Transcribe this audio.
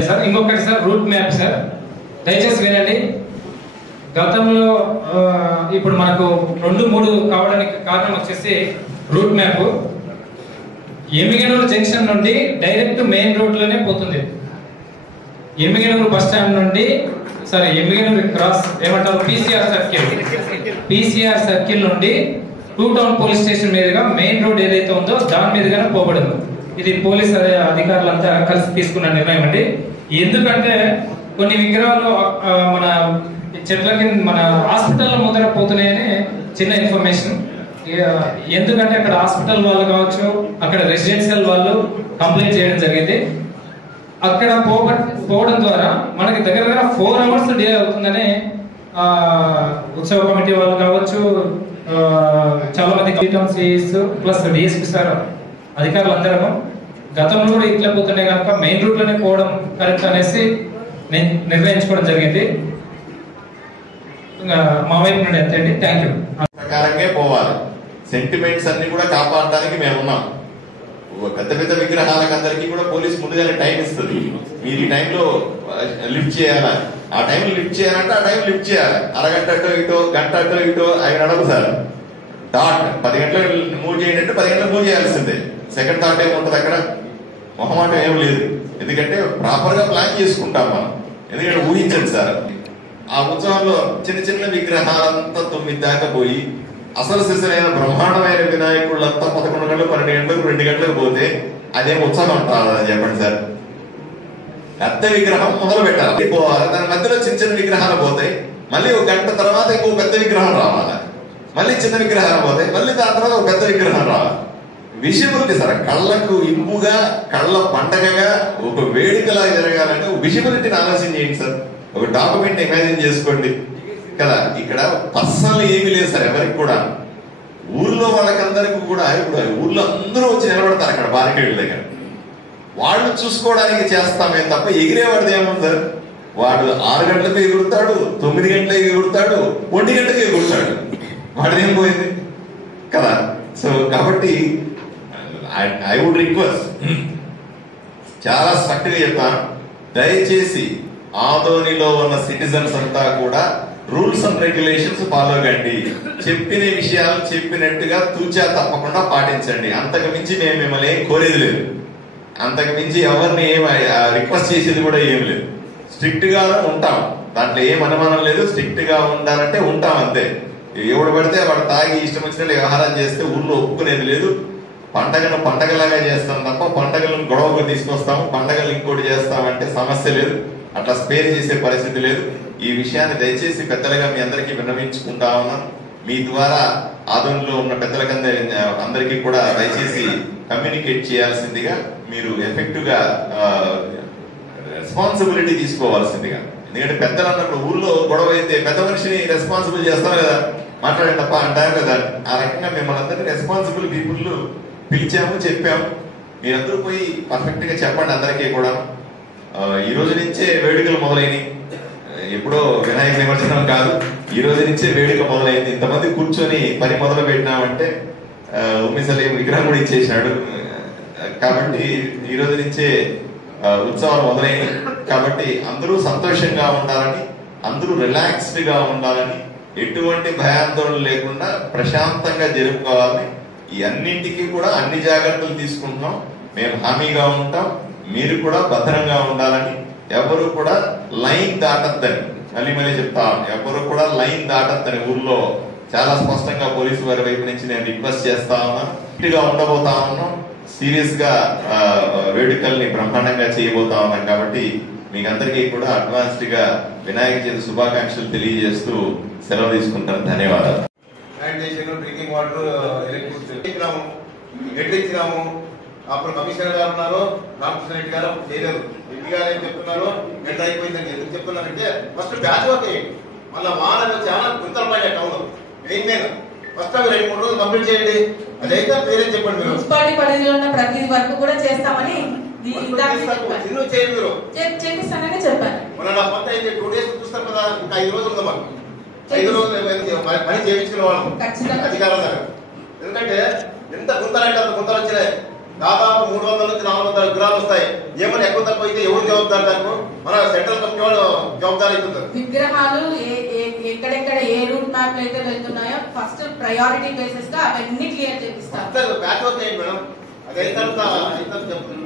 Sir ఇంకొకటి sir route map sir దయచేసి వినండి. గతంలో ఇప్పుడు మనకు 2-3 కావడానికి కారణం వచ్చేసి రూట్ మ్యాప్ ఎమ్మిగనూరు జంక్షన్ నుండి డైరెక్ట్ మెయిన్ రోడ్ లోనే పోతుంది. ఎమ్మిగనూరు బస్ స్టాండ్ నుండి ఎమ్మిగనూరు క్రాస్ ఏమంటారు పీసీఆర్ సర్కిల్ నుండి 2 టౌన్ పోలీస్ స్టేషన్ మీదుగా మెయిన్ రోడ్ ఏదైతే ఉందో దాని మీదుగానే పోబడదు. ఇది పోలీస్ అధికారులంతా కలిసి తీసుకున్న నిర్ణయం అండి. ఎందుకంటే కొన్ని విగ్రహాలు మన చెట్ల కింద మన హాస్పిటల్లో ముందర పోతున్నాయని చిన్న ఇన్ఫర్మేషన్. ఎందుకంటే అక్కడ హాస్పిటల్ వాళ్ళు కావచ్చు, అక్కడ రెసిడెన్షియల్ వాళ్ళు కంప్లైంట్ చేయడం జరిగింది. అక్కడ పోవడం ద్వారా మనకి దగ్గర 4 అవర్స్ డిలే అవుతుందని ఉత్సవ కమిటీ వాళ్ళు కావచ్చు, చాలా మంది ప్లస్ డిఎస్పీ సార్ అధికారులు అందరం గతంలో కూడా ఇట్లా పోతున్నాయి కనుక మెయిన్ రూట్ లోనే పోవడం కరెక్ట్ అనేసి నేను నిర్ణయించుకోవడం జరిగింది. మా వైపు నుండి అంతే అండి. Thank you. ప్రకారంగా పోవాలి. సెంటిమెంట్స్ అన్ని కూడా కాపాడడానికి మేము ఉన్నాం. పెద్ద పెద్ద విగ్రహాలకు అందరికీ కూడా పోలీసు ముందుగానే టైం ఇస్తుంది. మీరు ఈ టైంలో లిఫ్ట్ చేయాలా, ఆ టైంలో లిఫ్ట్ చేయాలంటే ఆ టైం లిఫ్ట్ చేయాలి. అరగంట అటో ఇటో, గంట అటో ఇటో అవి నడవు సార్. థాట్ 10 గంటలకు మూవ్ చేయండి అంటే 10 గంటలకు మూవ్ చేయాల్సిందే. సెకండ్ థాట్ ఏముంటుంది అక్కడ? మొహమాటం ఏం లేదు. ఎందుకంటే ప్రాపర్ గా ప్లాన్ చేసుకుంటాం మనం. ఎందుకంటే ఊహించండి సార్, ఆ ఉత్సవంలో చిన్న చిన్న విగ్రహాలంతా 9 దాకా పోయి అసలు శిశులైన బ్రహ్మాండమైన వినాయకుళ్ళంతా 11 గంటలు, 12 గంటలకు, 2 గంటలకు పోతే అదేం ఉత్సవం అంటారు చెప్పండి సార్. పెద్ద విగ్రహం మొదలు పెట్టాలి, పోవాలి. దాని మధ్యలో చిన్న చిన్న విగ్రహాలు పోతాయి. మళ్ళీ 1 గంట తర్వాత ఇంకో పెద్ద విగ్రహం రావాలి. మళ్ళీ చిన్న విగ్రహాలు పోతాయి. మళ్ళీ దాని తర్వాత ఒక పెద్ద విగ్రహం రావాలి. విజిబిలిటీ సార్, కళ్ళకు ఇంపుగా, కళ్ళ పండగగా, ఒక వేడుకలా జరగాలంటే విజిబిలిటీని ఆలోచన చేయండి సార్. ఒక డాక్యుమెంట్ ఇమాజిన్ చేసుకోండి కదా. ఇక్కడ పర్సనల్ ఏమీ లేదు సార్ ఎవరికి కూడా. ఊర్లో వాళ్ళకందరికీ కూడా ఇప్పుడు ఊర్లో అందరూ వచ్చి నిలబడతారు అక్కడ బారికేడ్ల దగ్గర. వాళ్ళు చూసుకోవడానికి చేస్తామే తప్ప ఎగిరేవాడిది ఏముంది సార్? వాడు 6 గంటలకు ఎగురుతాడు, 9 గంటలకు ఎగురుతాడు, 1 గంటలకు ఎగురుతాడు. వాడిదేం పోయింది కదా. సో కాబట్టి ఐ వుడ్ రిక్వెస్ట్, చాలా స్ట్రిక్ట్ గా చెప్తాను, దయచేసి ఆదోనిలో ఉన్న సిటిజన్స్ అంతా కూడా రూల్స్ అండ్ రెగ్యులేషన్స్ ఫాలో కండి. చెప్పిన విషయాలు చెప్పినట్టుగా తూచా తప్పకుండా పాటించండి. అంతకు మించి మేము మిమ్మల్ని ఏం కోరేది లేదు. అంతకు మించి ఎవరిని ఏం రిక్వెస్ట్ చేసేది కూడా ఏం లేదు. స్ట్రిక్ట్ గా ఉంటాం, దాంట్లో ఏం అనుమానం లేదు. స్ట్రిక్ట్ గా ఉండాలంటే ఉంటాం అంతే. ఎవడు పడితే వాడు తాగి ఇష్టం వచ్చినట్లు వ్యవహారం చేస్తే ఊర్లో ఒప్పుకునేది లేదు. పండగను పండగలాగా చేస్తాం తప్ప పండగలను గొడవగా తీసుకొస్తాము, పండగలు ఇంకోటి చేస్తామంటే సమస్య లేదు. అట్లా స్పేర్ చేసే పరిస్థితి లేదు. ఈ విషయాన్ని దయచేసి పెద్దలుగా మీ అందరికీ విన్నవించుకుంటా ఉన్నాను. మీ ద్వారా ఆదోనిలో ఉన్న అందరికీ కూడా దయచేసి కమ్యూనికేట్ చేయాల్సిందిగా, మీరు ఎఫెక్టివ్ గా రెస్పాన్సిబిలిటీ తీసుకోవాల్సిందిగా. ఎందుకంటే పెద్దలు అన్నప్పుడు ఊర్లో గొడవ అయితే పెద్ద మనిషిని రెస్పాన్సిబుల్ చేస్తారు కదా, మాట్లాడండి తప్ప అంటారు కదా. ఆ రకంగా మిమ్మల్ని అందరినీ రెస్పాన్సిబుల్ పీపుల్ పిలిచాము, చెప్పాము. మీరందరూ పోయి పర్ఫెక్ట్ గా చెప్పండి అందరికీ కూడా. ఈ రోజు నుంచే వేడుకలు మొదలైనవి. ఎప్పుడో వినాయక నిమజ్జనం కాదు, ఈ రోజు నుంచే వేడుక మొదలైంది. ఇంతమంది కూర్చొని పని మొదలు పెట్టినామంటే ఉమ్మిసలి విగ్రహం కూడా ఇచ్చేసినాడు. కాబట్టి ఈ రోజు నుంచే ఉత్సవాలు మొదలైనవి. కాబట్టి అందరూ సంతోషంగా ఉండాలని, అందరూ రిలాక్స్డ్ గా ఉండాలని, ఎటువంటి భయాందోళన లేకుండా ప్రశాంతంగా జరుపుకోవాలని, ఈ అన్నింటికి కూడా అన్ని జాగ్రత్తలు తీసుకుంటున్నాం. మేము హామీగా ఉంటాం, మీరు కూడా భద్రంగా ఉండాలని. ఎవరు కూడా లైన్ దాటద్దని మళ్ళీ చెప్తాం. ఎవరు కూడా లైన్ దాటద్దని ఊర్లో చాలా స్పష్టంగా పోలీసు వారి వైపు నుంచి నేను రిక్వెస్ట్ చేస్తా ఉన్నాను. గట్టిగా ఉండబోతా ఉన్నాం, సీరియస్ గా వేడుకల్ని బ్రహ్మాండంగా చేయబోతా ఉన్నాం. కాబట్టి మీకు అందరికీ కూడా అడ్వాన్స్డ్ గా వినాయక చవితి శుభాకాంక్షలు తెలియజేస్తూ సెలవు తీసుకుంటాను. ధన్యవాదాలు. డ్రింకింగ్ వాటర్, ఎలక్ట్రిసిటీ ఇచ్చినాము. అప్పుడు కమిషనర్ గారు ఉన్నారు, రామకృష్ణ రెడ్డి గారు చేయలేదు. రెడ్డి గారు ఏం చెప్తున్నారు, గంట అయిపోయిందని ఎందుకు చెప్తున్నారంటే ఫస్ట్ బ్యాచ్ వర్క్ అయ్యింది. మళ్ళీ వానకు చాలా గుంతలు పడ్డాయి టౌన్ మెయిన్ మీద. ఫస్ట్ అవి 2-3 రోజులు కంప్లీట్ చేయండి. అదైతే పేరేం చెప్పండి. మీరు మున్సిపాలిటీ పరిధిలో ఉన్న ప్రతి వర్క్ కూడా చేస్తామని చేయండి. మీరు చేపిస్తానని చెప్పాను. మన నా పని అయితే 2 days చూస్తాం కదా, ఇంకా 5 రోజులు ఉందా మాకు. 5 రోజులు పని చేయించుకునే వాళ్ళం అధికారుల దగ్గర. ఎందుకంటే ఎంత గుంతలంటే అంత గుంతలు వచ్చినాయి. దాదాపు 300 నుంచి 400 విగ్రహాలు వస్తాయి. ఏమైనా ఎక్కువ తక్కువ అయితే ఎవరు జవాబుదారు? దానికి మన సెంట్రల్ కమిటీ వాళ్ళు జవాబుదారీ అవుతుంటారు. విగ్రహాలు ఎక్కడెక్కడ ఏ రూట్ మ్యాప్ అయితే వెళ్తున్నాయో ఫస్ట్ ప్రయారిటీ బేసిస్ గా అవన్నీ క్లియర్ చేపిస్తారు. బ్యాక్ అవుతాయి మేడం. అది అయిన తర్వాత చెప్పండి.